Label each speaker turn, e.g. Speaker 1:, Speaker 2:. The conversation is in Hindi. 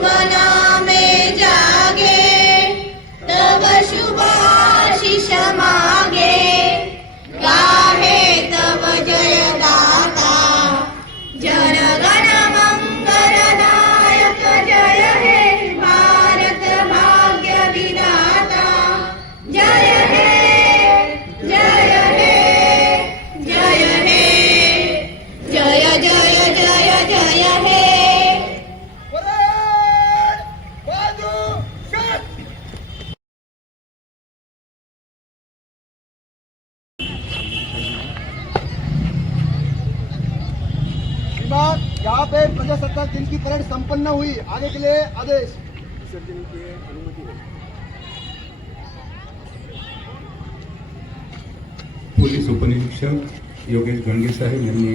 Speaker 1: Rabbana यहाँ पे प्रजासत्ताक दिन की परेड संपन्न हुई। आगे के लिए आदेश।
Speaker 2: पुलिस उपनिरीक्षक योगेश गंडी साहेब यांनी